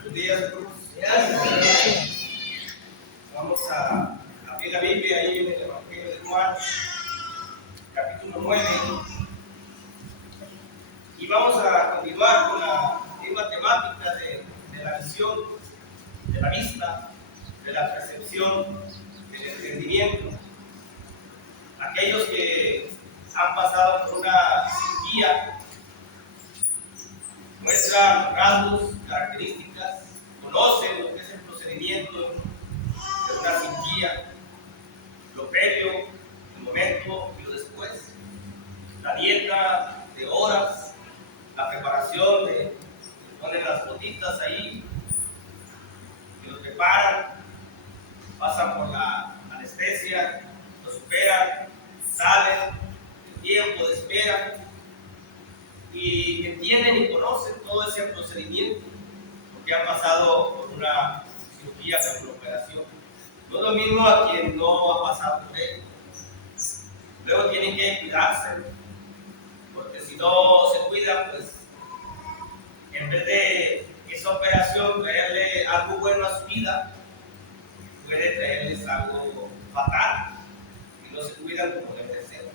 Buenos días, Cruz. Vamos a abrir la Biblia ahí en el Evangelio de Juan, capítulo 9. Y vamos a continuar con la misma temática de la visión, de la vista, de la percepción, del entendimiento. Aquellos que han pasado por una guía muestran rasgos, características, conocen lo que es el procedimiento de una cirugía, lo previo, el momento y lo después, la dieta de horas, la preparación de ponen las botitas ahí, que los preparan, pasan por la anestesia, los superan, salen, el tiempo de espera, y entienden y conocen todo ese procedimiento porque han pasado por una cirugía, por una operación. No es lo mismo a quien no ha pasado por él. Luego tienen que cuidarse, porque si no se cuidan, pues en vez de esa operación traerle algo bueno a su vida, puede traerles algo fatal y no se cuidan como debe de ser.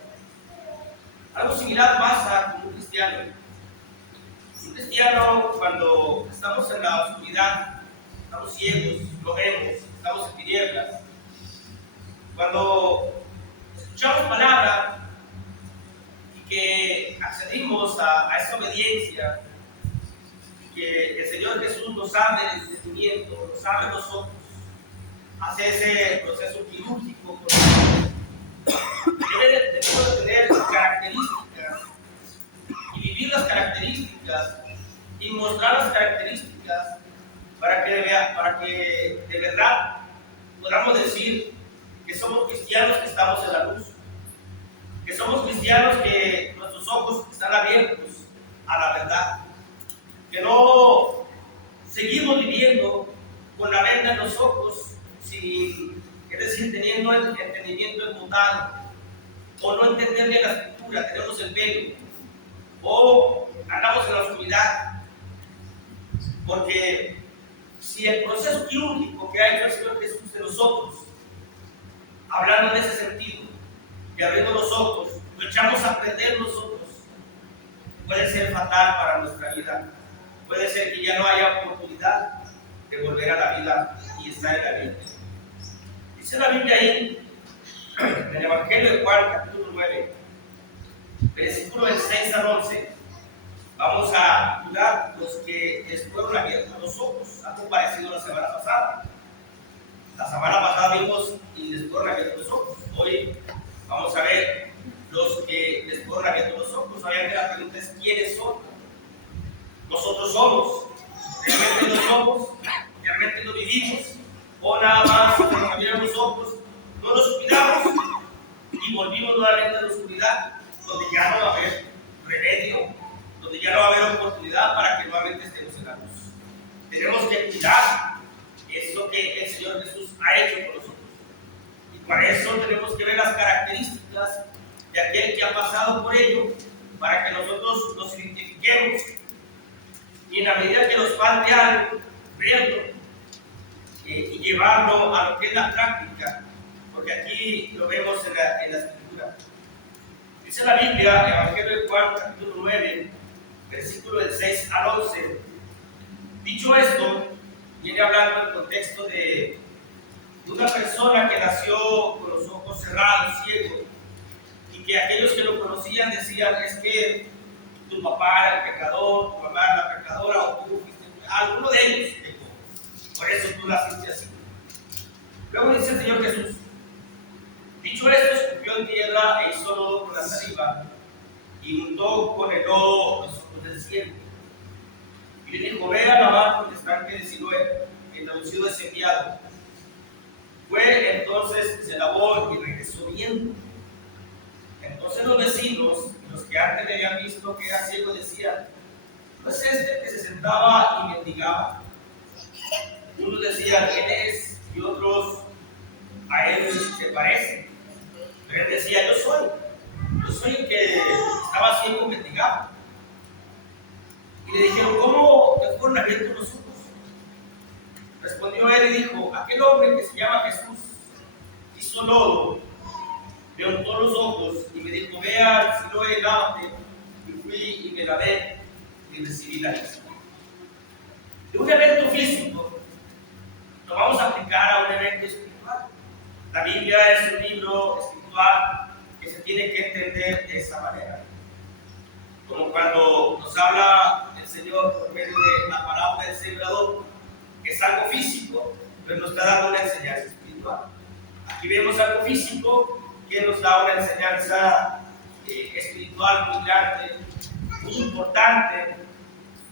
Algo similar pasa con un cristiano. Un cristiano, cuando estamos en la oscuridad, estamos ciegos, no vemos, estamos en tinieblas. Cuando escuchamos palabra y que accedimos a esa obediencia, que el Señor Jesús nos abre el entendimiento, nos abre los ojos, hace ese proceso quirúrgico con nosotros. Debemos de tener características y vivir las características y mostrar las características para que de verdad podamos decir que somos cristianos que estamos en la luz, que somos cristianos que nuestros ojos están abiertos a la verdad, que no seguimos viviendo con la venda en los ojos, es decir, teniendo el entendimiento embotado, o no entender bien la escritura, tenemos el velo, o andamos en la oscuridad. Porque si el proceso quirúrgico que ha hecho el Señor Jesús de nosotros, hablando en ese sentido, y abriendo los ojos, lo echamos a perder nosotros, puede ser fatal para nuestra vida. Puede ser que ya no haya oportunidad de volver a la vida y estar en la vida. Dice la Biblia ahí, en el Evangelio de Juan, capítulo 9, versículo del 6 al 11. Vamos a cuidar los que les fueron abiertos los ojos, algo parecido a la semana pasada. La semana pasada vimos y les fueron abiertos los ojos. Hoy vamos a ver los que les fueron abiertos los ojos. Obviamente la pregunta es: ¿quiénes son? Nosotros somos. ¿Realmente lo somos? ¿Realmente lo vivimos? ¿O nada más nos abrieron los ojos, no los cuidamos y volvimos nuevamente a la oscuridad, donde ya no va a haber remedio, donde ya no va a haber oportunidad para que nuevamente estemos en la luz? Tenemos que cuidar eso que el Señor Jesús ha hecho por nosotros. Y para eso tenemos que ver las características de aquel que ha pasado por ello, para que nosotros nos identifiquemos y en la medida que nos falte algo, verlo y llevarlo a lo que es la práctica, porque aquí lo vemos en la escritura. Dice la Biblia, Evangelio de Juan, capítulo 9, versículo del 6 al 11. Dicho esto, viene hablando en el contexto de una persona que nació con los ojos cerrados, ciego, y que aquellos que lo conocían decían: es que tu papá era el pecador, tu mamá era la pecadora, o tú fuiste, alguno de ellos pecó, por eso tú naciste así. Luego dice el Señor Jesús: dicho esto, escupió en tierra e hizo lodo con la saliva, y untó con el lodo los ojos del cielo. Y le dijo: ve a lavar con el estanque de Siloé, que traducido es enviado. Fue entonces, se lavó y regresó viendo. Entonces los vecinos, los que antes le habían visto que era ciego, decían: ¿no es este que se sentaba y mendigaba? Unos decían: ¿quién es? Y otros: a él se parece. Pero él decía: yo soy el que estaba ciego y mendigaba. Y le dijeron: ¿cómo te fueron abiertos los ojos? le dijo, aquel hombre que se llama Jesús hizo lodo, me untó los ojos y me dijo, ve al Siloé, lávate. Y fui y me lavé y recibí la vista. De un evento físico lo vamos a aplicar a un evento espiritual. La Biblia es un libro espiritual que se tiene que entender de esa manera. Como cuando nos habla el Señor por medio de la parábola del sembrador, que es algo físico, pero nos está dando una enseñanza espiritual. Aquí vemos algo físico que nos da una enseñanza espiritual muy grande, muy importante,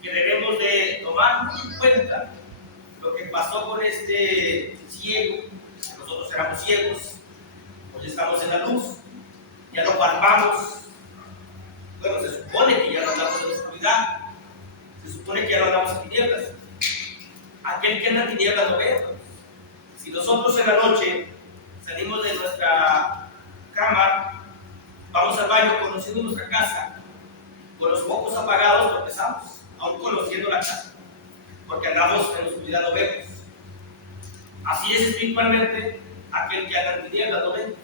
que debemos de tomar muy en cuenta. Lo que pasó con este ciego, que nosotros éramos ciegos, hoy estamos en la luz, ya lo palpamos. Bueno, se supone que ya no andamos en la oscuridad, se supone que ya no andamos en tinieblas. Aquel que anda en tinieblas no ve. Si nosotros en la noche salimos de nuestra cama, vamos al baño conociendo nuestra casa, con los focos apagados tropezamos, aún conociendo la casa, porque andamos en la oscuridad, no vemos. Así es espiritualmente aquel que anda en tinieblas no ve,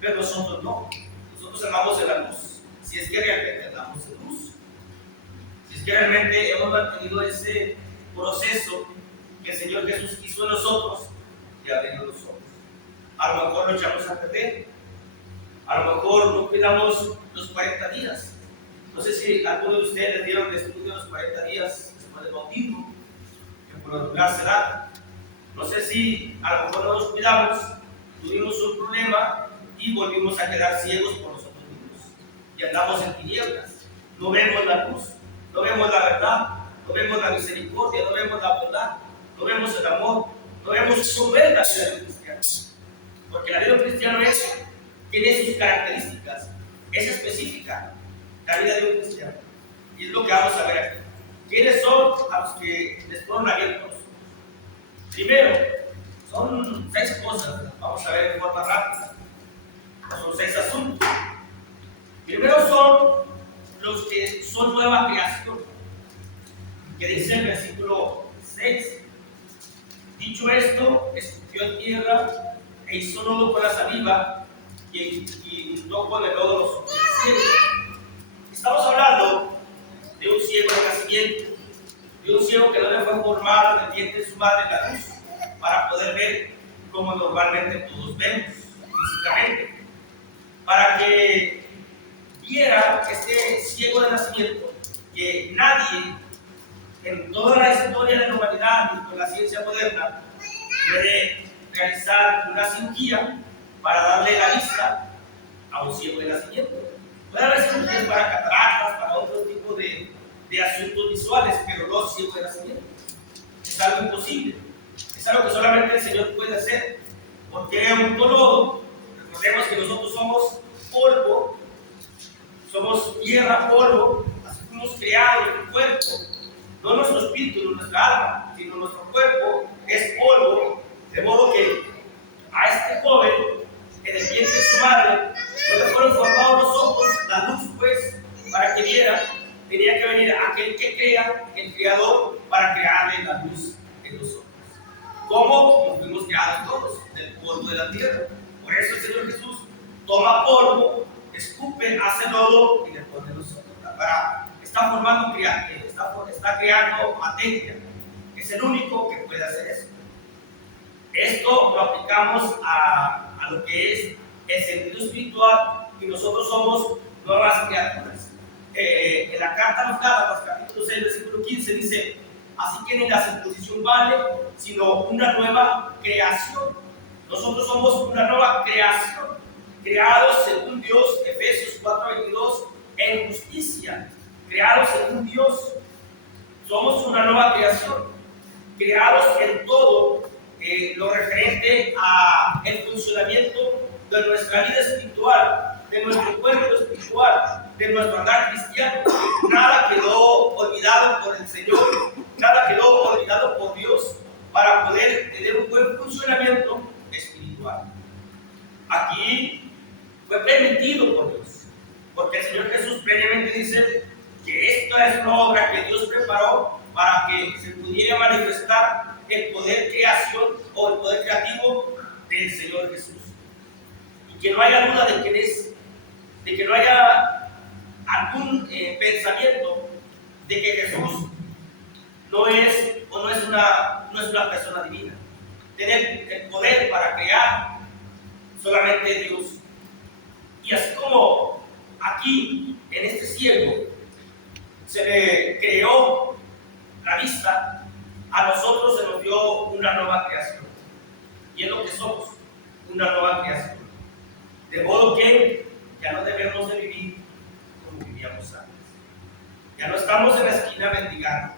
pero nosotros no. Nosotros andamos en la luz. Si es que realmente andamos en luz, si es que realmente hemos mantenido ese proceso que el Señor Jesús hizo en nosotros de abrir los ojos. A lo mejor lo echamos a perder, a lo mejor no cuidamos los 40 días. No sé si algunos de ustedes les dieron de estudio los 40 días después del bautismo, que por lo regular se da. No sé si a lo mejor no nos cuidamos, tuvimos un problema y volvimos a quedar ciegos por nosotros mismos. Y andamos en tinieblas, no vemos la luz, no vemos la verdad, no vemos la misericordia, no vemos la bondad, no vemos el amor, no vemos cómo es la vida de un cristiano. Porque la vida de un cristiano tiene sus características, es específica la vida de un cristiano. Y es lo que vamos a ver aquí. ¿Quiénes son a los que les fueron abiertos? Primero, son 6 cosas, vamos a ver de forma rápida. Son 6 asuntos. Primero son los que son nueva creación, que dice el versículo 6. Dicho esto, escupió en tierra e hizo lodo con la saliva y untó con el lodo los ojos del cielo. Estamos hablando de un ciego de nacimiento, de un ciego que no le fue formado en el vientre de su madre la luz para poder ver como normalmente todos vemos físicamente. Para que viera este ciego de nacimiento que nadie en toda la historia de la humanidad y con la ciencia moderna puede realizar una cirugía para darle la vista a un ciego de nacimiento. Puede haber cirugías para cataratas, para otro tipo de asuntos visuales, pero no ciego de nacimiento. Es algo imposible. Es algo que solamente el Señor puede hacer. Porque un lodo, recordemos que nosotros somos polvo, somos tierra, polvo, así fuimos creados en el cuerpo. No nuestro espíritu, no nuestra alma, sino nuestro cuerpo es polvo, de modo que a este joven, en el vientre de su madre, no le fueron formados los ojos, la luz pues, para que viera, tenía que venir aquel que crea, el creador, para crearle la luz en los ojos. ¿Cómo? Como fuimos creados todos, del polvo de la tierra. Por eso el Señor Jesús toma polvo, escupe, hace lodo y le pone los ojos. Está formando criaturas. Está creando materia. Es el único que puede hacer eso. Esto lo aplicamos a lo que es el sentido espiritual y nosotros somos nuevas criaturas. En la carta a los Gálatas, capítulo 6, versículo 15, dice: así que ni la circuncisión vale, sino una nueva creación. Nosotros somos una nueva creación, creados según Dios, Efesios 4:22, en justicia. Creados según Dios, somos una nueva creación, creados en todo lo referente a el funcionamiento de nuestra vida espiritual, de nuestro cuerpo espiritual, de nuestro andar cristiano. Nada quedó olvidado por el Señor, nada quedó olvidado por Dios para poder tener un buen funcionamiento espiritual. Aquí fue permitido por Dios, porque el Señor Jesús previamente dice que esta es una obra que Dios preparó para que se pudiera manifestar el poder creación o el poder creativo del Señor Jesús. Y que no haya duda de quién es, de que no haya algún pensamiento de que Jesús no es o no es una persona divina. Tener el poder para crear solamente Dios. Y así como aquí en este ciego se le creó la vista, a nosotros se nos dio una nueva creación. Y es lo que somos, una nueva creación. De modo que ya no debemos de vivir como vivíamos antes. Ya no estamos en la esquina mendigando.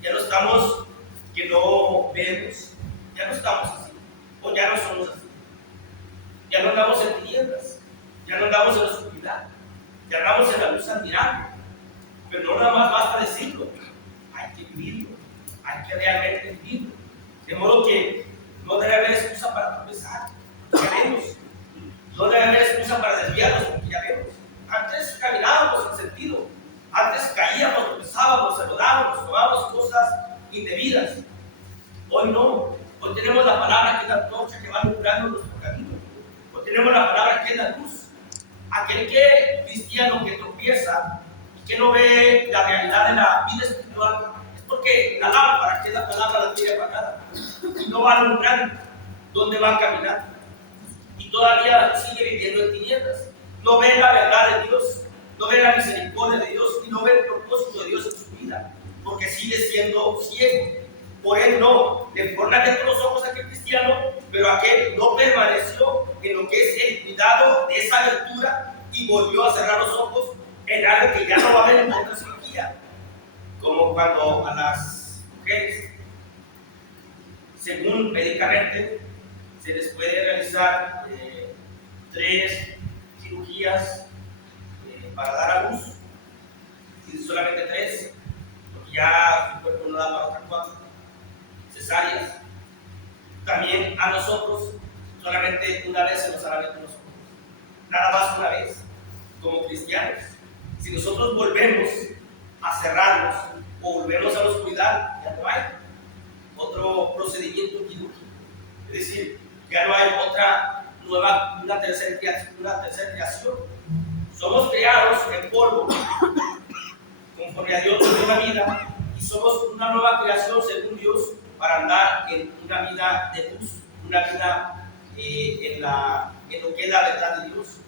Ya no estamos que no vemos. Ya no estamos así. O ya no somos así. Ya no andamos en tinieblas. Ya no andamos en la oscuridad. Ya andamos en la luz admirable. Pero no nada más basta decirlo. Hay que vivirlo. Hay que realmente vivirlo. De modo que no debe haber excusa para tropezar. Ya vemos. No debe haber excusa para desviarnos, porque ya vemos. Antes caminábamos sin sentido. Antes caíamos, tropezábamos, saludábamos, tomábamos cosas indebidas. Hoy no. Hoy tenemos la palabra que es la antorcha que va alumbrando nuestro camino. Hoy tenemos la palabra que es la luz. Aquel cristiano que tropieza y que no ve la realidad de la vida espiritual es porque la lámpara, que es la palabra, la tiene apagada y no va alumbrando dónde va caminando. Y todavía sigue viviendo en tinieblas. No ve la verdad de Dios, no ve la misericordia de Dios y no ve el propósito de Dios en su vida, porque sigue siendo ciego. Por él no, le fueron abiertos los ojos a aquel cristiano, pero aquel no permaneció en lo que es el cuidado de esa abertura y volvió a cerrar los ojos en algo que ya no va a haber en otra cirugía, como cuando a las mujeres, según médicamente, se les puede realizar 3 cirugías para dar a luz, y solamente 3, porque ya su cuerpo no da para otras 4 cesáreas. También a nosotros solamente una vez se nos han abierto los ojos, nada más una vez, como cristianos. Si nosotros volvemos a cerrarnos o volvemos a la oscuridad, ya no hay otro procedimiento quirúrgico, es decir, ya no hay otra nueva, una tercera creación. Somos creados en polvo, conforme a Dios nos dio una vida, y somos una nueva creación según Dios para andar en una vida de luz, una vida en lo que es la verdad de Dios.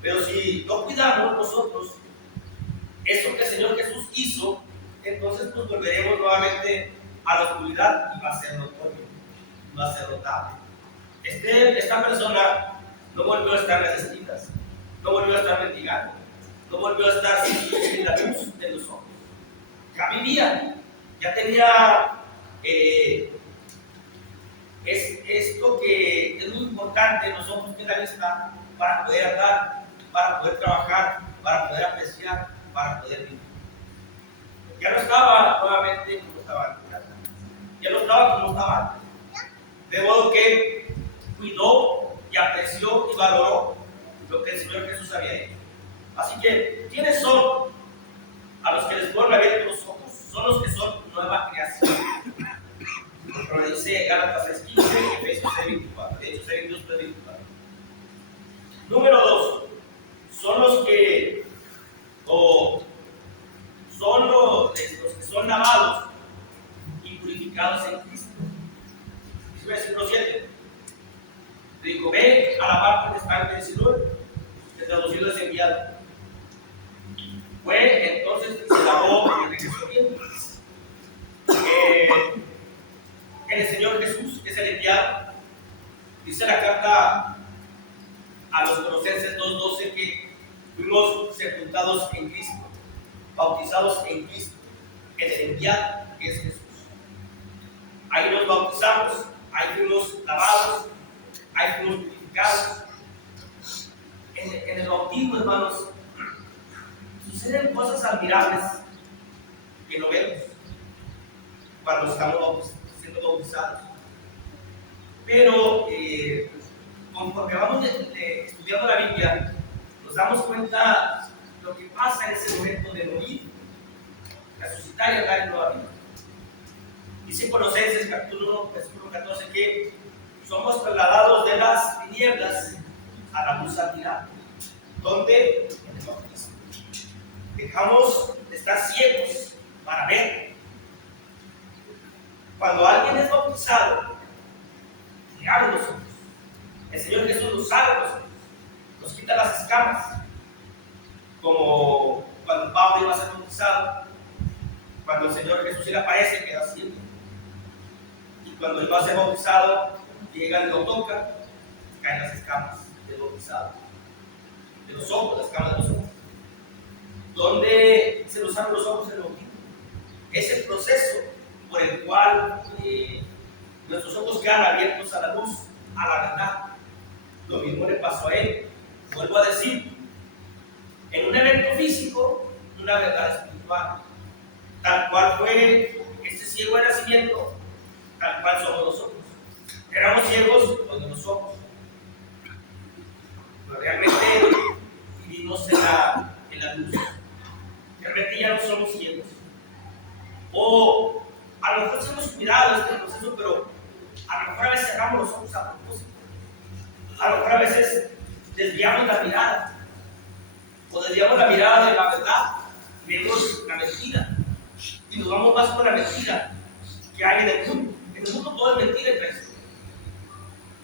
Pero si no cuidamos nosotros eso que el Señor Jesús hizo, entonces pues volveremos nuevamente a la oscuridad y va a ser notorio, va a ser notable. Esta persona no volvió a estar en las esquinas, no volvió a estar mendigando, no volvió a estar sin la luz de los ojos. Ya vivía, ya tenía esto que es muy importante en nosotros, que es la vista, para poder andar, para poder trabajar, para poder apreciar, para poder vivir. Ya no estaba nuevamente como estaba antes, ya no estaba como estaba antes. De modo que cuidó y apreció y valoró lo que el Señor Jesús había hecho. Así que, ¿quiénes son a los que les fueron abiertos los ojos? Son los que son nueva creación. Como lo dice Gálatas 6:15, Efesios 6:24, de hecho 6:22-24. Número 2, son los que son lavados y purificados en Cristo. Dice versículo 7. Digo, ve a la parte que está en 19, que traducido es enviado. Fue entonces se lavó y regresó bien. El Señor Jesús es el enviado. Dice la carta a los Colosenses 2:12 que fuimos sepultados en Cristo, bautizados en Cristo, en el enviado que es Jesús. Ahí nos bautizamos, ahí fuimos lavados, ahí fuimos purificados. En el bautismo, hermanos, suceden cosas admirables que no vemos cuando estamos siendo bautizados. Pero conforme vamos estudiando la Biblia, nos damos cuenta lo que pasa en ese momento de morir, resucitar y andar en nueva vida. Dice Colosenses capítulo 1, versículo 14 que somos trasladados de las tinieblas a la luz admirable. ¿Dónde? En el bautismo. Dejamos de estar ciegos para ver. Cuando alguien es bautizado, le abre los ojos. El Señor Jesús nos abre los ojos, nos quita las escamas. Como cuando Pablo iba a ser bautizado, cuando el Señor Jesús se le aparece, queda ciego. Y cuando iba a ser bautizado, llega y lo toca, caen las escamas del bautizado, de los ojos, las escamas de los ojos. ¿Dónde se nos abren los ojos en el bautismo? Es el proceso por el cual nuestros ojos quedan abiertos a la luz, a la verdad. Lo mismo le pasó a él. Vuelvo a decir, en un evento físico, una verdad espiritual, tal cual fue este ciego de nacimiento, tal cual somos nosotros. Éramos ciegos con los ojos, pero realmente vivimos en la luz. Realmente ya no somos ciegos. O a lo mejor hemos cuidado este proceso, pero a lo mejor a veces cerramos los ojos a propósito. A lo mejor a veces desviamos la mirada, o desviamos la mirada de la verdad, y vemos la mentira, y nos vamos más con la mentira que hay en el mundo. En el mundo todo es mentira y traición.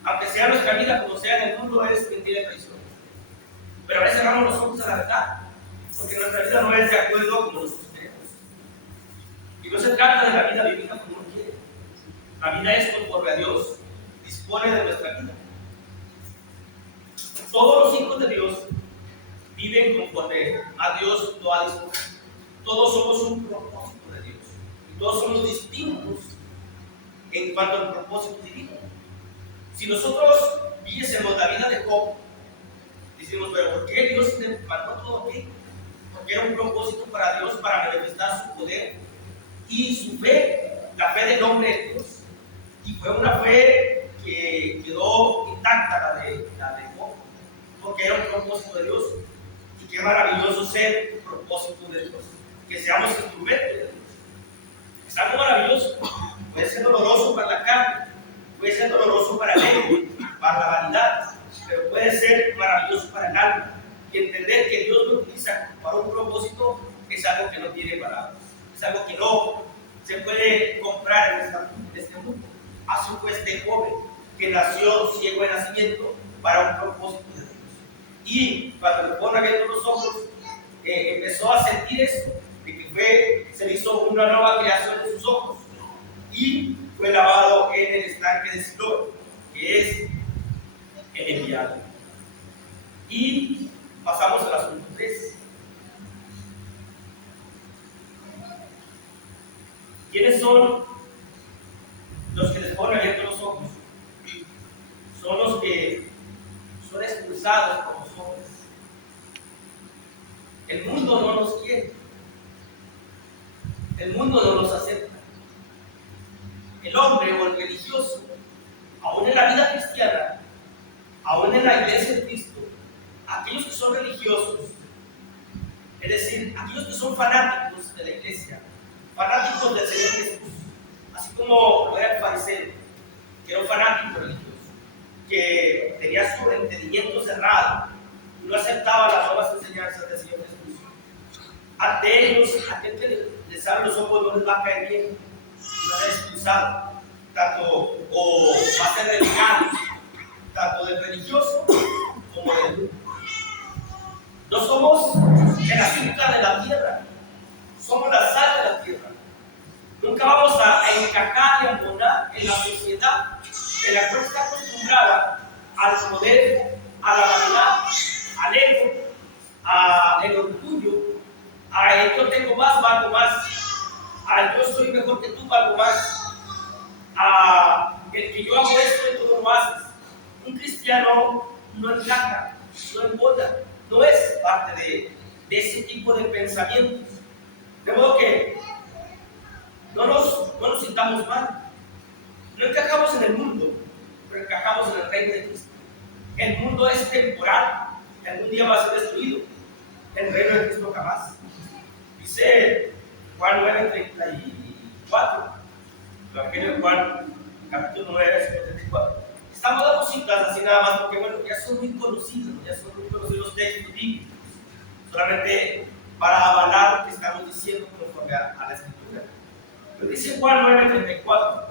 Aunque sea nuestra vida como sea en el mundo, es mentira y traición. Pero a veces cerramos los ojos a la verdad, porque nuestra vida no es de acuerdo con nosotros queremos. Y no se trata de la vida vivida como uno quiere. La vida es conforme a Dios dispone de nuestra vida. Todos los hijos de Dios viven conforme a Dios lo ha dispuesto. Todos somos un propósito de Dios. Y todos somos distintos en cuanto al propósito divino. Si nosotros viésemos la vida de Job, decimos, pero ¿por qué Dios le mandó todo aquí? Porque era un propósito para Dios para manifestar su poder y su fe, la fe del hombre en Dios. Y fue una fe que quedó intacta, la de Job, porque era un propósito de Dios. Y qué maravilloso ser un propósito de Dios, que seamos instrumentos de Dios. Es algo maravilloso. Puede ser doloroso para la carne, puede ser doloroso para el ego, para la vanidad, pero puede ser maravilloso para el alma. Y entender que Dios lo utiliza para un propósito es algo que no tiene palabras, es algo que no se puede comprar en este mundo. Así fue este joven que nació ciego de nacimiento para un propósito de Dios. Y cuando le ponen abiertos los ojos, empezó a sentir eso, de que se le hizo una nueva creación en sus ojos y fue lavado en el estanque de Siloé, que es el enviado. Y pasamos al asunto 3. ¿Quiénes son los que les ponen abiertos los ojos? Son los que son expulsados por los hombres. El mundo no los quiere. El mundo no los acepta. El hombre o el religioso, aún en la vida cristiana, aún en la iglesia de Cristo, aquellos que son religiosos, es decir, aquellos que son fanáticos de la iglesia, fanáticos del Señor Jesús, así como lo era el fariseo, que era un fanático religioso, que tenía su entendimiento cerrado y no aceptaba las nuevas enseñanzas del Señor Jesús. Ante ellos, aquel que les abre los ojos no les va a caer bien, no va a ser expulsado, o va a ser relegado, tanto del religioso como del mundo. No somos el azúcar de la tierra, somos la sal de la tierra. Nunca vamos a encajar y a abonar en la sociedad en la cual está acostumbrada al poder, a la vanidad, al ego, al orgullo, a yo tengo más, valgo más, a yo soy mejor que tú, valgo más, a el que yo hago esto y tú no lo haces. Un cristiano no encaja, no embona, no es parte de ese tipo de pensamientos. De modo que no nos sintamos mal. No encajamos en el mundo, pero encajamos en el reino de Cristo. El mundo es temporal, algún día va a ser destruido. El reino de Cristo jamás. Dice Juan 9:34. Evangelio de Juan, capítulo 9, versículo 34. Estamos dando citas así nada más porque, bueno, ya son muy conocidos los textos bíblicos, solamente para avalar lo que estamos diciendo conforme a la Escritura. Pero dice Juan 9, 34.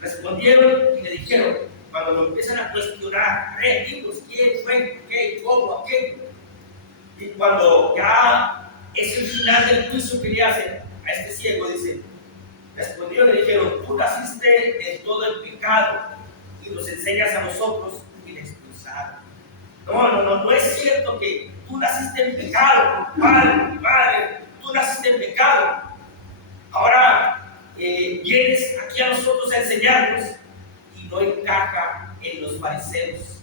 Respondieron y le dijeron, cuando lo empiezan a cuestionar, dinos, quién fue, qué, cómo, aquello. Y cuando ya es el final del juicio que le hacen a este ciego, dice, respondieron y le dijeron, tú naciste en todo el pecado y nos enseñas a nosotros, y le expulsaron. No es cierto que tú naciste en pecado, padre, tú naciste en pecado. Ahora vienes aquí a nosotros a enseñarnos, y no encaja en los fariseos,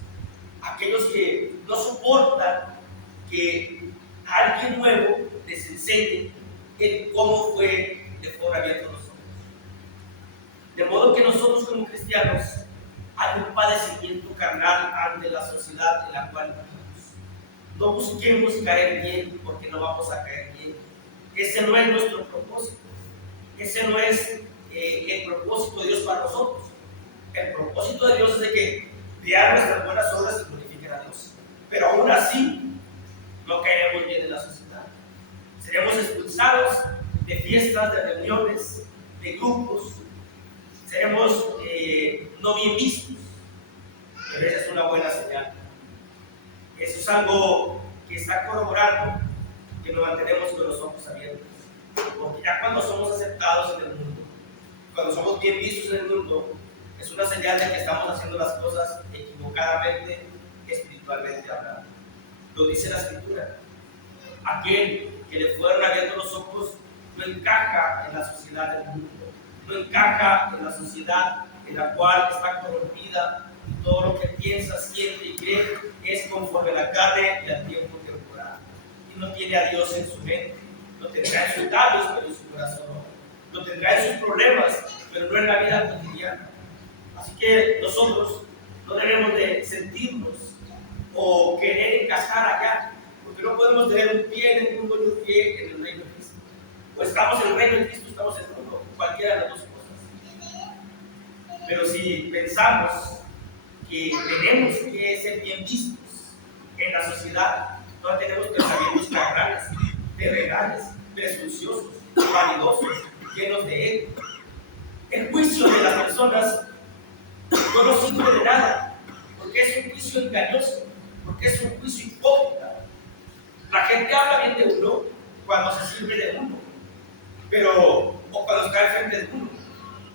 aquellos que no soportan que alguien nuevo les enseñe en cómo fue de forma abierta nosotros. De modo que nosotros como cristianos hay un padecimiento carnal ante la sociedad en la cual vivimos. No busquemos caer bien, porque no vamos a caer bien. Ese no es nuestro propósito. Ese no es el propósito de Dios para nosotros. El propósito de Dios es de que vean nuestras buenas obras y glorifiquen a Dios. Pero aún así, no caeremos bien en la sociedad. Seremos expulsados de fiestas, de reuniones, de grupos. Seremos no bien vistos. Pero esa es una buena señal. Eso es algo que está corroborando que nos mantenemos con los ojos abiertos. Porque ya cuando somos aceptados en el mundo, cuando somos bien vistos en el mundo, es una señal de que estamos haciendo las cosas equivocadamente, espiritualmente hablando. Lo dice la Escritura. Aquel que le fueron abiertos los ojos no encaja en la sociedad del mundo, no encaja en la sociedad en la cual está corrompida, y todo lo que piensa, siente y cree es conforme a la carne y al tiempo temporal. Y no tiene a Dios en su mente. Lo tendrá en sus labios, pero en su corazón no. Lo tendrá en sus problemas, pero no en la vida cotidiana. Así que nosotros no debemos de sentirnos o querer encajar allá, porque no podemos tener un pie en el mundo y un pie en el reino de Cristo. O estamos en el reino de Cristo, estamos en el mundo, cualquiera de las dos cosas. Pero si pensamos que tenemos que ser bien vistos en la sociedad, no tenemos pensamientos carnales, terrenales, presunciosos, vanidosos, llenos de él. El juicio de las personas no nos sirve de nada, porque es un juicio engañoso, porque es un juicio hipócrita. La gente habla bien de uno cuando se sirve de uno, o cuando está al frente de uno.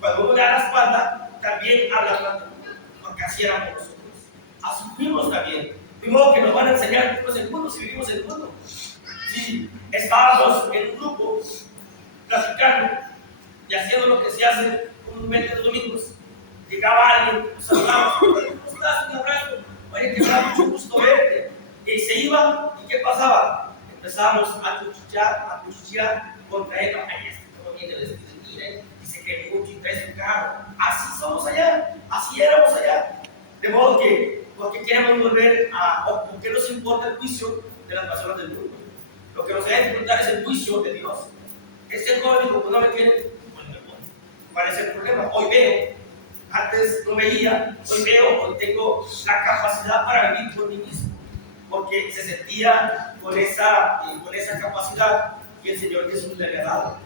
Cuando uno le da la espalda, también habla mal de uno, porque así éramos nosotros. Así fuimos también. De modo que nos van a enseñar después del mundo si vivimos en el mundo. Si estábamos en un grupo platicando y haciendo lo que se hace comúnmente los domingos, llegaba alguien, nos saludaba, ¿cómo estás? Un abrazo, oye, que me da mucho gusto verte. Y se iba, ¿y qué pasaba? Empezábamos a cuchichear contra él. Ay, este todo viene vestido de mira, y se cree mucho y trae su carro. Así somos allá, así éramos allá. De modo que, porque queremos volver o porque nos importa el juicio de las personas del mundo. Lo que nos debe importar es el juicio de Dios. Este joven dijo, pues no me quiere, ¿cuál es el problema? Hoy veo, antes no veía, hoy veo, hoy tengo la capacidad para vivir por mí mismo, porque se sentía con esa capacidad que el Señor Jesús le había dado.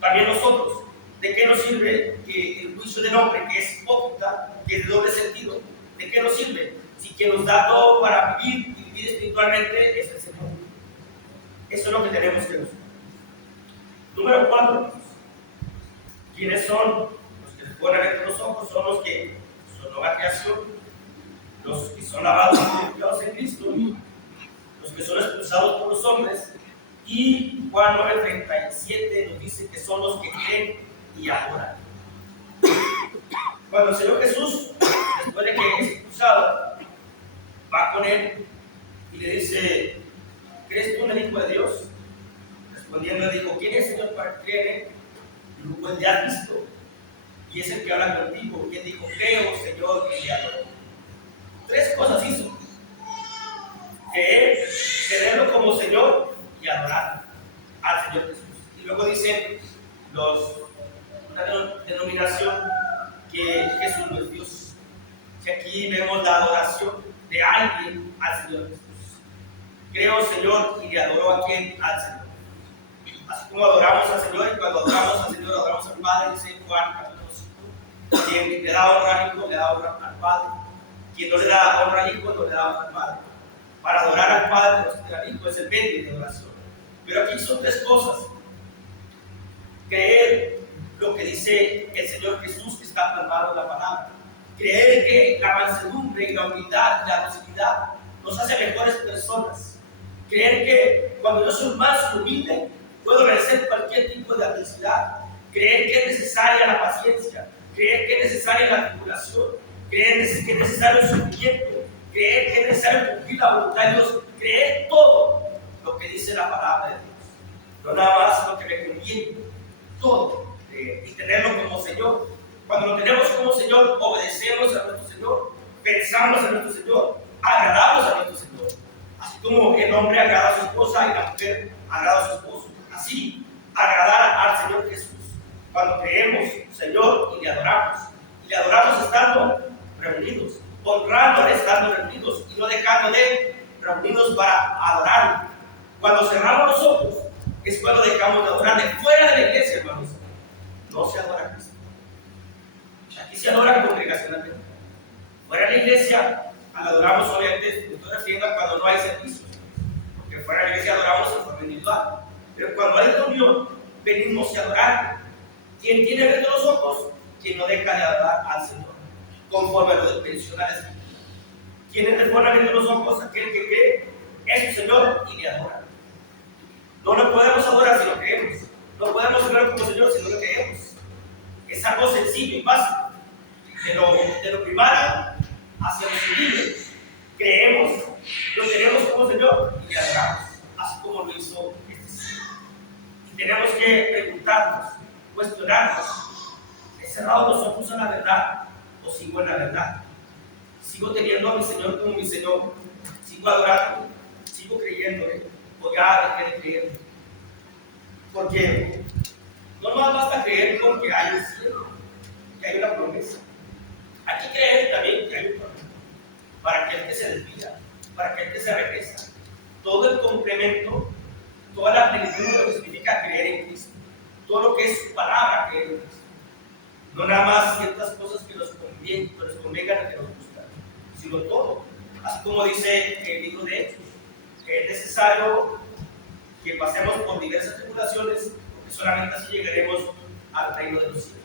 También nosotros, ¿de qué nos sirve que el juicio del hombre, que es hipócrita, que es de doble sentido, de qué nos sirve? Si quien nos da todo para vivir y vivir espiritualmente es el Señor. Eso es lo que tenemos que buscar. Número 4. ¿Quiénes son los que se ponen abiertos los ojos? Son los que son nueva creación, los que son lavados y purificados en Cristo, los que son expulsados por los hombres. Y Juan 9:37 nos dice que son los que creen y adoran. Cuando el Señor Jesús, después de que es expulsado, va con él y le dice, ¿crees tú en el Hijo de Dios? Respondiendo le dijo, ¿quién es el Señor para creer? Y luego él ya ha visto, y es el que habla contigo. Y él dijo, creo, Señor, y le adoro. 3 cosas hizo: creer, tenerlo como Señor y adorar al Señor Jesús. Y luego dice, una que Jesús no es Dios. Que aquí vemos la adoración de alguien al Señor Jesús. Creo, Señor, y le adoro a quien, al Señor. Así como adoramos al Señor, y cuando adoramos al Señor, adoramos al Padre, dice Juan capítulo 5. Quien le da honra al Hijo, le da honra al Padre. Quien no le da honra al Hijo, no le da honra al Padre. Para adorar al Padre, al Hijo es el medio de adoración. Pero aquí son tres cosas. Creer lo que dice el Señor Jesús que está plasmado en la palabra. Creer que la mansedumbre y la humildad y la docilidad nos hace mejores personas. Creer que cuando yo soy más humilde, puedo vencer cualquier tipo de adversidad. Creer que es necesaria la paciencia. Creer que es necesaria la tribulación. Creer que es necesario el sufrimiento. Creer que es necesario cumplir la voluntad de Dios. Creer todo lo que dice la palabra de Dios. No nada más lo que me conviene. Todo. Y tenerlo como Señor. Cuando lo tenemos como Señor, obedecemos a nuestro Señor. Pensamos en nuestro Señor. Agradamos a nuestro Señor. Así como el hombre agrada a su esposa y la mujer agrada a su esposo. Así, agradar al Señor Jesús. Cuando creemos, Señor, y le adoramos. Y le adoramos estando reunidos. Honrándole estando reunidos. Y no dejando de reunirnos para adorarle. Cuando cerramos los ojos, es cuando dejamos de adorarle. Fuera de la iglesia, hermanos, no se adora a Cristo. Aquí se adora congregacionalmente. Fuera de la iglesia, adoramos obviamente, me estoy refiriendo a cuando no hay servicio. Porque fuera de la iglesia adoramos en forma individual. Pero cuando hay reunión, venimos a adorar. Quien tiene abiertos los ojos, quien no deja de adorar al Señor, conforme a lo menciona la Escritura. Quien le pone abiertos los ojos, aquel que cree, es su Señor y le adora. No lo podemos adorar si lo creemos. No podemos adorar como Señor si no lo creemos. Es algo sencillo y básico. De lo primario hacia lo sublime. Creemos, lo tenemos como Señor y le adoramos. Así como lo hizo este Señor. Y tenemos que preguntarnos, cuestionarnos. ¿He cerrado los ojos a la verdad o sigo en la verdad? ¿Sigo teniendo a mi Señor como mi Señor? ¿Sigo adorando? ¿Sigo creyéndole? ¿O ya dejé de creer? Porque no nos basta creer porque hay un cielo, que hay una promesa. Hay que creer también que hay un promesa. Para aquel que se desvía, para aquel que se regresa. Todo el complemento, toda la plenitud de lo que significa creer en Cristo. Todo lo que es su palabra, creer en Cristo. No nada más ciertas cosas que nos convengan o que nos gustan, sino todo. Así como dice el libro de Hechos, que es necesario que pasemos por diversas tribulaciones, porque solamente así llegaremos al reino de los cielos.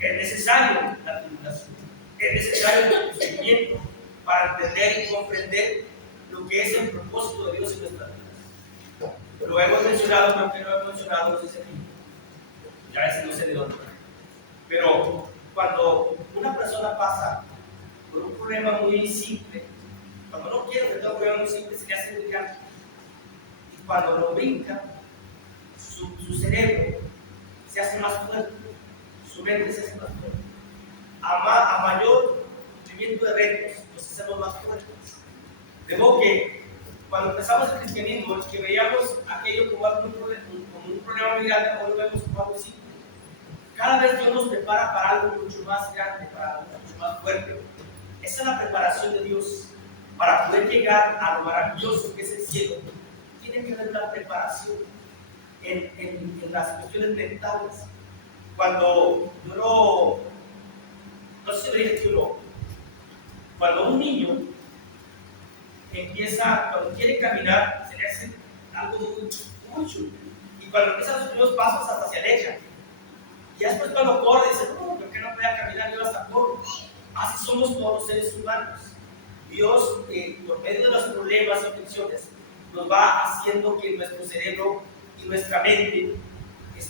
Es necesario la tribulación, es necesario el sufrimiento para entender y comprender lo que es el propósito de Dios en nuestras vidas. Lo hemos mencionado, pero que no lo hemos mencionado, no sé si aquí. Ya ese no sé de dónde. Pero cuando una persona pasa por un problema muy simple, cuando no quiere enfrentar un problema muy simple, se le hace muy grande. Y cuando lo brinca, su cerebro se hace más fuerte, su mente se hace más fuerte. A mayor cumplimiento de retos, nos hacemos más fuertes. De modo que cuando empezamos el cristianismo, que veíamos aquello como un problema muy grande, hoy lo vemos como algo simple. Cada vez Dios nos prepara para algo mucho más grande, para algo mucho más fuerte. Esa es la preparación de Dios para poder llegar a lo maravilloso que es el cielo. Tiene que haber una preparación en las cuestiones mentales. Cuando no sé si le dije cuando un niño cuando quiere caminar, se le hace algo muy chulo. Y cuando empieza sus primeros pasos, hasta se aleja. Y después cuando corre, dice, no, ¿por qué no podía caminar? Yo hasta corro. Así somos todos los seres humanos. Dios, por medio de los problemas y aflicciones, nos va haciendo que nuestro cerebro y nuestra mente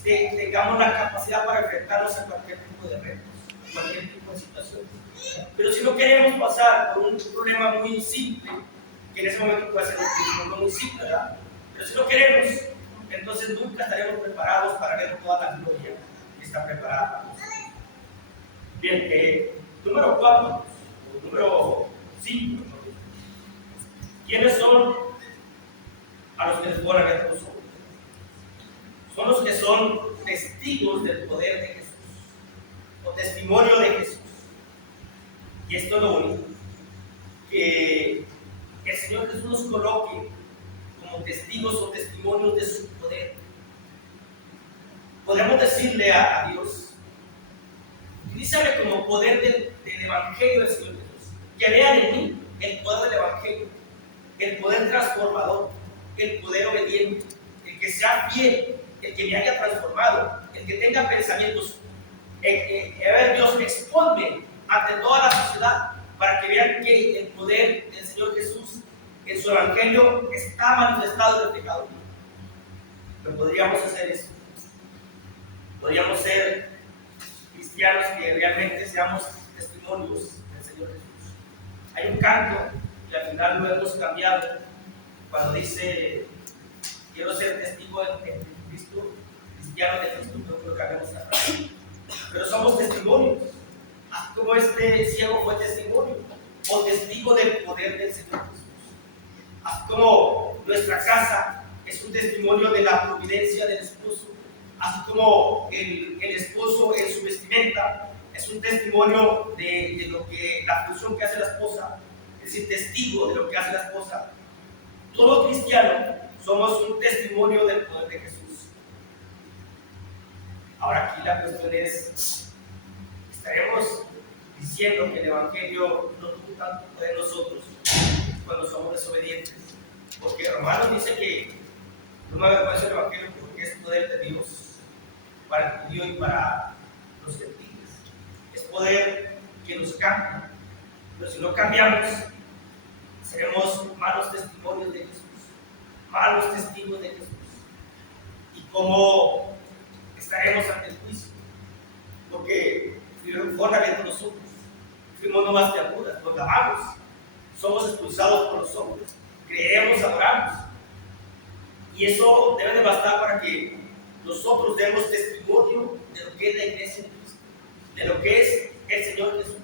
tengamos la capacidad para enfrentarnos a cualquier tipo de retos, cualquier tipo de situación. Pero si no queremos pasar por un problema muy simple, que en ese momento puede ser un problema muy simple, ¿verdad? Pero si no queremos, entonces nunca estaremos preparados para ver toda la gloria que está preparada para nosotros. Bien, número 4, número 5. ¿Quiénes son a los que les voy a ver los ojos? Son los que son testigos del poder de Jesús, o testimonio de Jesús. Y esto es lo bonito, que el Señor Jesús nos coloque como testigos o testimonios de su poder. Podemos decirle a Dios, utilízame como poder del Evangelio del Señor Jesús, que vean en mí el poder del Evangelio, el poder transformador, el poder obediente, el que sea fiel, el que me haya transformado, el que tenga pensamientos. A ver, Dios, exponme ante toda la sociedad para que vean que el poder del Señor Jesús en su Evangelio está manifestado en el pecado. Pero podríamos hacer eso. Podríamos ser cristianos que realmente seamos testimonios del Señor Jesús. Hay un canto que al final lo hemos cambiado cuando dice: quiero ser testigo de Cristo, cristiano de Cristo, creo que hagamos la frase. Pero somos testimonios, así como este ciego fue testimonio o testigo del poder del Señor Jesús. Así como nuestra casa es un testimonio de la providencia del esposo, así como el esposo en su vestimenta es un testimonio de lo que la función que hace la esposa, es decir, testigo de lo que hace la esposa. Todo cristiano somos un testimonio del poder de Jesús. Ahora aquí la cuestión es, ¿estaremos diciendo que el Evangelio no tuvo tanto poder en nosotros cuando somos desobedientes? Porque Romanos dice que no me avergüenzo del Evangelio porque es poder de Dios para el judío y para los gentiles. Es poder que nos cambia. Pero si no cambiamos, seremos malos testimonios de Jesús, malos testigos de Jesús. ¿Y cómo estaremos ante el juicio? Porque fuimos abriendo los ojos, fuimos no más que algunas, nos lavamos, somos expulsados por los hombres, creemos, adoramos. Y eso debe de bastar para que nosotros demos testimonio de lo que es la iglesia de Cristo, de lo que es el Señor Jesús.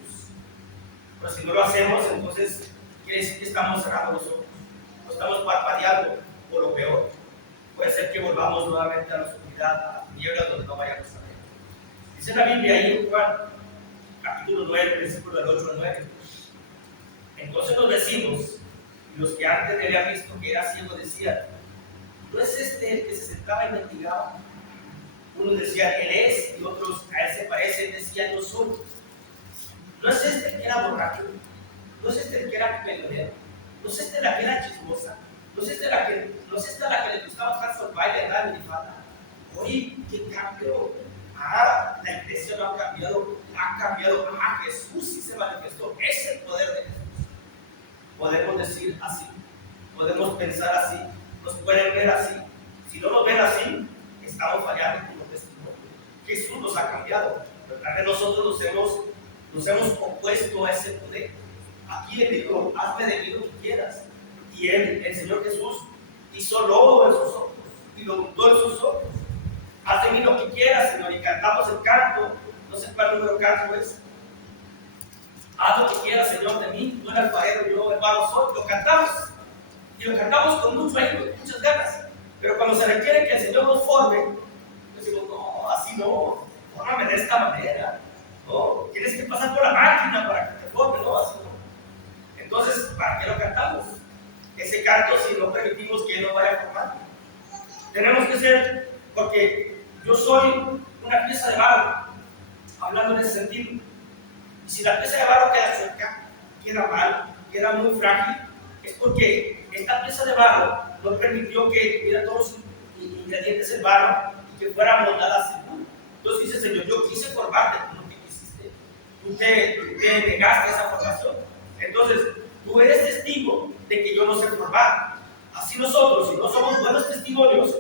Pero si no lo hacemos, entonces quiere decir que estamos cerrando los ojos, no estamos parpadeando por lo peor. Puede ser que volvamos nuevamente a la oscuridad, a la tiniebla, donde no vayamos a ver. Dice la Biblia ahí en Juan, capítulo 9, versículo del 8 al 9. Entonces los vecinos, los que antes le habían visto que era ciego, decían: ¿no es este el que se sentaba y mendigaba? Unos decían: él es, y otros: a él se parece. Él decía: yo soy. ¿No es este el que era borracho? ¿No es este el que era peleonero? ¿No es este la que era chismosa? ¿No es esta la que le gustaba estar al baile, la minifalda? Oye, ¿qué cambio? La iglesia no ha cambiado, Jesús sí se manifestó. Es el poder de Jesús. Podemos decir así, podemos pensar así, nos pueden ver así. Si no nos ven así, estamos fallando como testimonio. Jesús nos ha cambiado, ¿verdad? Que nosotros nos hemos opuesto a ese poder. Aquí le dijo: hazme de mí lo que quieras. Y el Señor Jesús hizo lodo en sus ojos y lo untó en sus ojos. Haz de mí lo que quieras, Señor. Y cantamos el canto, no sé cuál número canto es. Haz lo que quieras, Señor, de mí. Tú eres alfarero, yo el barro soy. Lo cantamos. Y lo cantamos con muchas ganas. Pero cuando se requiere que el Señor nos forme, decimos: no, así no. Fórmame de esta manera. No, tienes que pasar por la máquina para que te forme, no, así no. Entonces, ¿para qué lo cantamos? Ese canto, si no permitimos que Él nos vaya a formar. Tenemos que ser, porque yo soy una pieza de barro, hablando en ese sentido. Y si la pieza de barro queda suelta, queda mal, queda muy frágil, es porque esta pieza de barro no permitió que tuviera todos sus ingredientes en barro y que fuera moldada así. Entonces dice: Señor, yo quise formarte, tú no te quisiste. Tú te negaste esa formación. Entonces, tú eres testigo de que yo no sé formar. Así nosotros, si no somos buenos testimonios,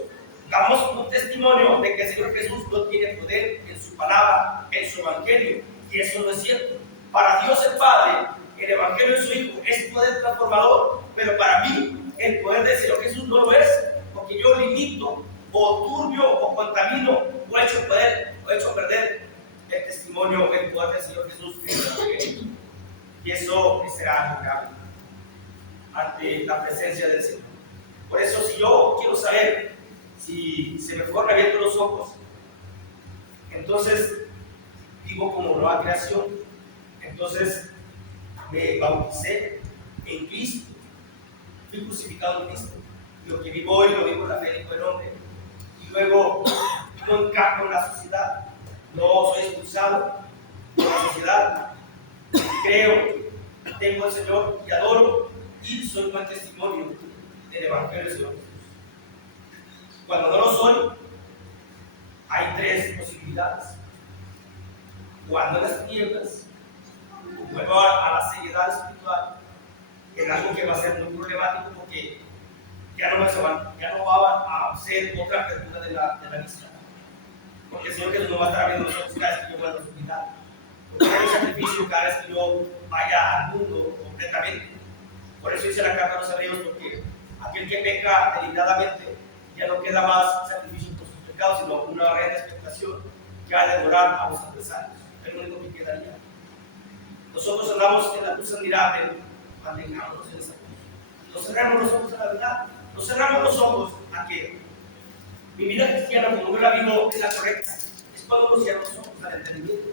damos un testimonio de que el Señor Jesús no tiene poder en su palabra, en su evangelio. Y eso no es cierto. Para Dios el Padre, el evangelio de su Hijo es poder transformador, pero para mí el poder del Señor Jesús no lo es, porque yo limito, o turbio, o contamino, o he hecho perder el testimonio, el poder del Señor Jesús en el evangelio. Y eso será algo grave ante la presencia del Señor. Por eso, si yo quiero saber si se me fueron abiertos los ojos, entonces vivo como nueva creación. Entonces me bauticé en Cristo, fui crucificado en Cristo. Lo que vivo hoy lo vivo en la fe del Hijo del Hombre. Y luego no encajo en la sociedad, no soy expulsado de la sociedad. Creo, tengo al Señor y adoro, y soy buen testimonio del Evangelio del Señor Jesús. Cuando no lo soy, hay tres posibilidades. Cuando en las tinieblas, vuelvo a la seriedad espiritual, en algo que va a ser muy problemático porque ya no va a ser otra apertura de la vista. Porque el Señor Jesús no va a estar viendo nosotros cada vez que yo vuelva a la oscuridad. Porque hay un sacrificio cada vez que yo vaya al mundo completamente. Por eso dice la carta a los Hebreos, porque aquel que peca deliberadamente ya no queda más sacrificio por sus pecados, sino una real expectación que ha de adorar a los adversarios. Es lo único que quedaría. Nosotros andamos en la luz admirable, mantengámonos en esa luz. No cerramos los ojos a la verdad, no cerramos los ojos a que mi vida cristiana, como yo la vivo, es la correcta. Es cuando uno cierra los ojos al entendimiento.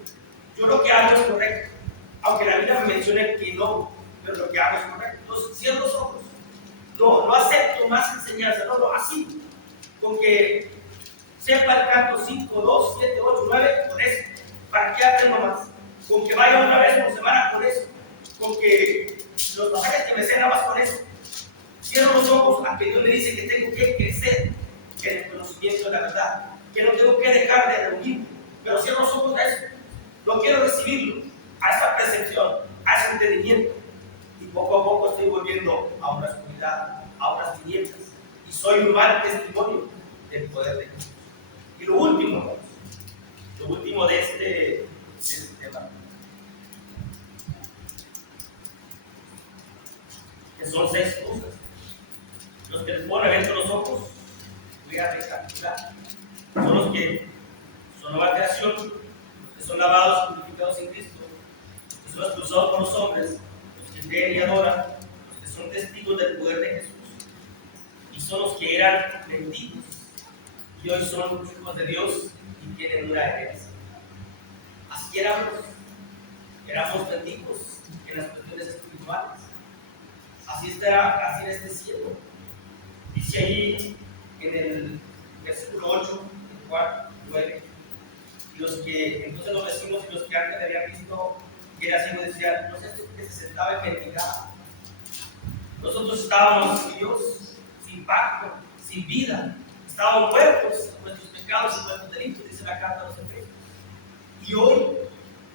Yo lo que hago es correcto, aunque la Biblia me mencione que no, pero lo que hago es correcto. Entonces cierro los ojos. No acepto más enseñanza, no, así, con que sepa el canto 5, 2, 7, 8, 9, con eso. ¿Para qué aprendo más? Con que vaya una vez por semana, con eso. Con que los pasajes que me sean nada más, con eso. Cierro los ojos a que Dios me dice que tengo que crecer en el conocimiento de la verdad, que no tengo que dejar de reunirme, pero cierro los ojos a eso. No quiero recibirlo, a esa percepción, a ese entendimiento. Y poco a poco estoy volviendo a una oscuridad, a unas tinieblas. Y soy un mal testimonio del poder de Jesús. Y lo último de este tema, que son 6 cosas. Los que les puedo abierto los ojos, voy a recapitular. Son los que son nueva creación, los que son lavados, purificados en Cristo, los que son expulsados por los hombres, los que creen y adoran, los que son testigos del poder de Jesús, y son los que eran mendigos y hoy son hijos de Dios y tienen una herencia. Así éramos mendigos en las cuestiones espirituales. Así era este cielo. Dice ahí en el versículo 8, el 4, 9, y los que entonces los vecinos y los que antes habían visto que era así, nos decían, no sé si que se sentaba en mendigar. Nosotros estábamos sin Dios, sin pacto, sin vida, estábamos muertos en nuestros pecados y nuestros delitos, dice la carta a los Efesios. Y hoy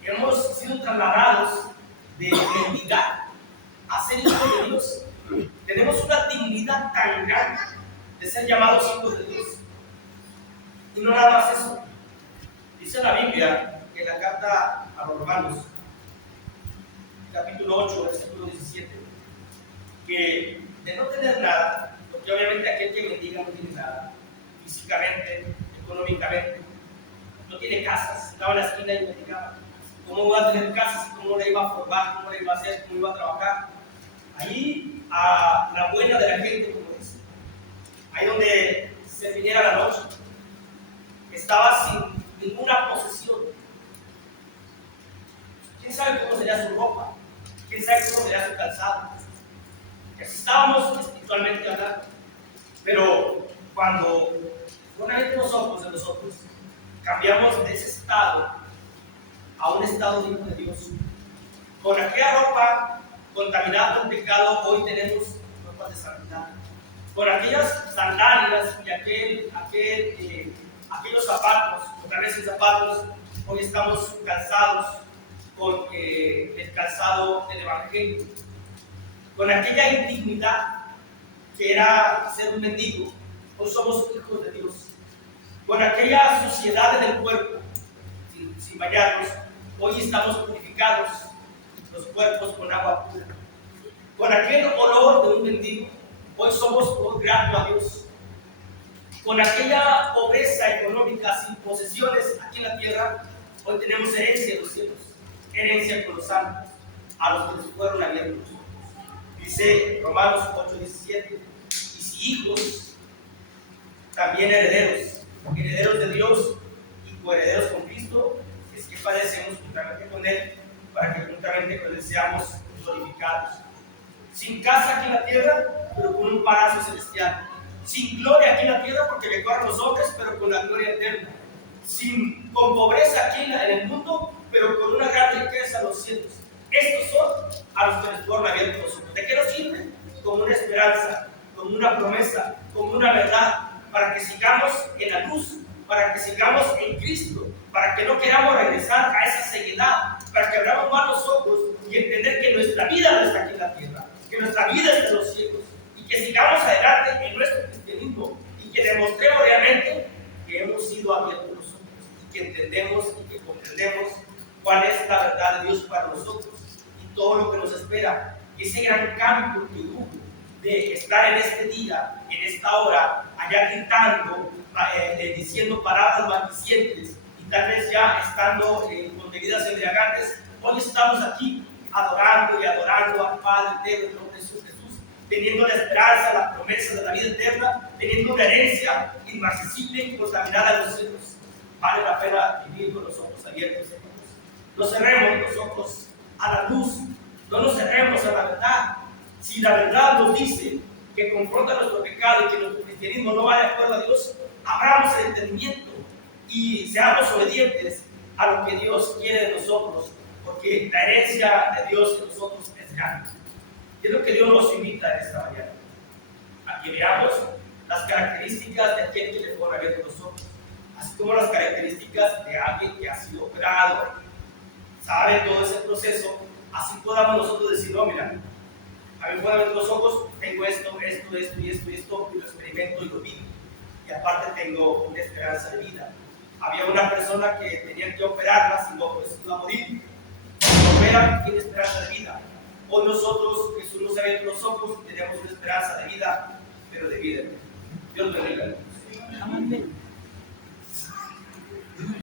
hemos sido trasladados de mendigar a ser hijos de Dios. Tenemos una dignidad tan grande de ser llamados hijos de Dios. Y no nada más eso. Dice la Biblia en la carta a los Romanos, capítulo 8, versículo 17, que de no tener nada, porque obviamente aquel que mendiga no tiene nada, físicamente, económicamente, no tiene casas, estaba en la esquina y mendigaba. ¿Cómo iba a tener casas? ¿Cómo le iba a formar? ¿Cómo le iba a hacer? ¿Cómo iba a trabajar? Ahí a la buena de la gente, como dice, ahí donde se viniera la noche, estaba sin ninguna posesión. ¿Quién sabe cómo sería su ropa? ¿Quién sabe cómo sería su calzado? Que así estábamos espiritualmente hablando. Pero cuando una vez los ojos de nosotros cambiamos de ese estado a un estado digno de Dios, con aquella ropa contaminada por pecado, hoy tenemos ropas de santidad. Con aquellas sandalias y aquellos zapatos, otra vez en zapatos, hoy estamos calzados con el calzado del Evangelio. Con aquella indignidad que era ser un mendigo, hoy somos hijos de Dios. Con aquella suciedad en el cuerpo, sin bañarnos, hoy estamos purificados los cuerpos con agua pura. Con aquel olor de un mendigo, hoy somos gratos a Dios. Con aquella pobreza económica, sin posesiones aquí en la tierra, hoy tenemos herencia en los cielos, herencia con los santos, a los que les fueron abiertos. Dice Romanos 8:17, y si hijos, también herederos de Dios y coherederos con Cristo, es que padecemos juntamente con Él, para que juntamente con Él seamos glorificados. Sin casa aquí en la tierra, pero con un palacio celestial. Sin gloria aquí en la tierra, porque le corren los hombres, pero con la gloria eterna. Con pobreza aquí en el mundo, pero con una gran riqueza en los cielos. Estos son a los que les fueron abiertos los ojos. ¿De qué nos sirve? Como una esperanza, como una promesa, como una verdad, para que sigamos en la luz, para que sigamos en Cristo, para que no queramos regresar a esa ceguedad, para que abramos más los ojos y entender que nuestra vida no está aquí en la tierra, que nuestra vida está en los cielos, y que sigamos adelante en nuestro cristianismo y que demostremos realmente que hemos sido abiertos los ojos, y que entendemos y que comprendemos cuál es la verdad de Dios para nosotros y todo lo que nos espera. Y ese gran cambio que hubo de estar en este día, en esta hora, allá gritando, diciendo palabras maldicientes y tal vez ya estando con bebidas embriagantes, hoy estamos aquí adorando y adorando al Padre eterno en nombre de Jesús, teniendo la esperanza, la promesa de la vida eterna, teniendo una herencia inmarcesible y contaminada en los cielos. Vale la pena vivir con los ojos abiertos, hermanos. No cerremos los ojos a la luz, no nos cerremos a la verdad. Si la verdad nos dice que confronta nuestro pecado y que nuestro cristianismo no va de acuerdo a Dios, abramos el entendimiento y seamos obedientes a lo que Dios quiere de nosotros, porque la herencia de Dios en nosotros es grande. Y es lo que Dios nos invita en esta mañana, a que veamos las características de aquel que le fueron abiertos los ojos, así como las características de alguien que ha sido operado, sabe todo ese proceso, así podamos nosotros decir, no, mira, a mí puedo abrir los ojos, tengo esto, y lo experimento y lo vivo. Y aparte tengo una esperanza de vida. Había una persona que tenía que operarla, si no, pues iba a morir. Cuando operan, tiene esperanza de vida. Hoy nosotros, Jesús nos ha abierto los ojos, tenemos una esperanza de vida, pero de vida. Dios bendiga. Amén.